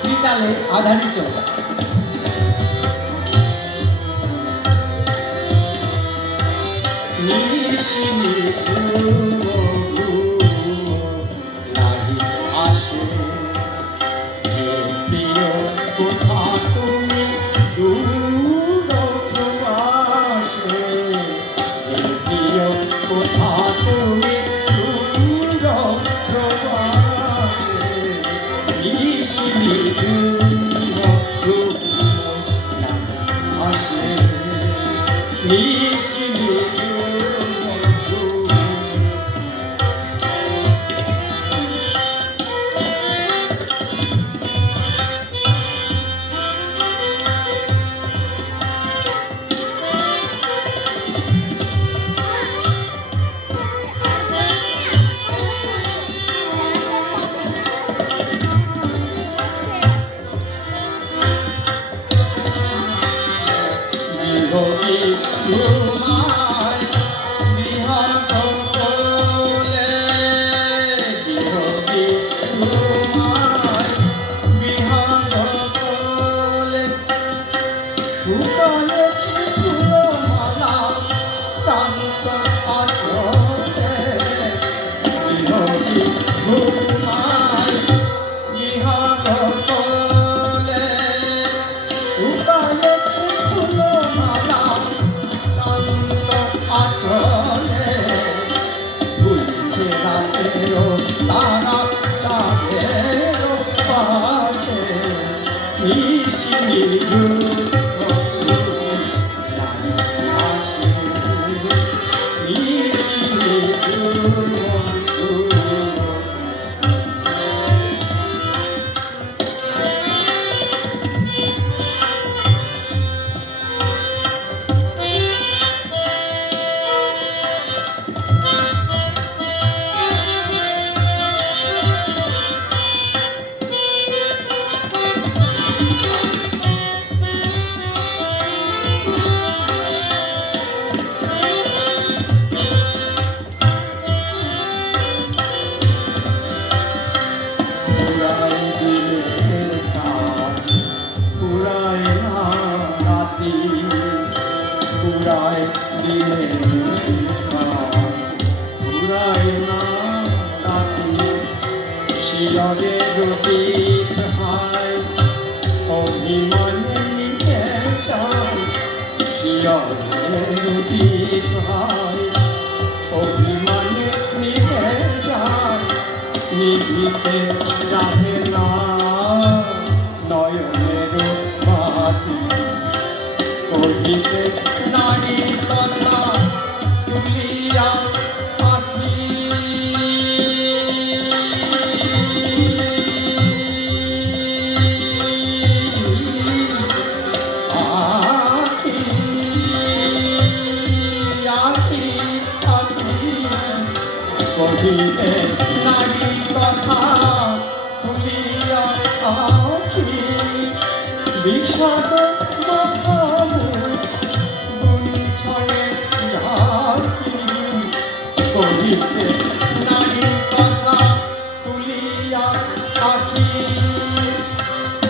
ত্রিতালে আধারিত। নিশিনি ঝুমনা প্রিয় Oh, 나라 자애로 하세 이십이주 শিয়রে রতীত হয়? অভিমানে নিয়ে যায় শিয়রে রতীত হয়? অভিমানে নিয়ে যায় নিভিতে যাবে কহিতে নারী কথা তুলিয়া আখি বিষাদ কহিতে নারী কথা তুলিয়া আখি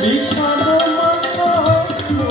বিষাদ মাথামু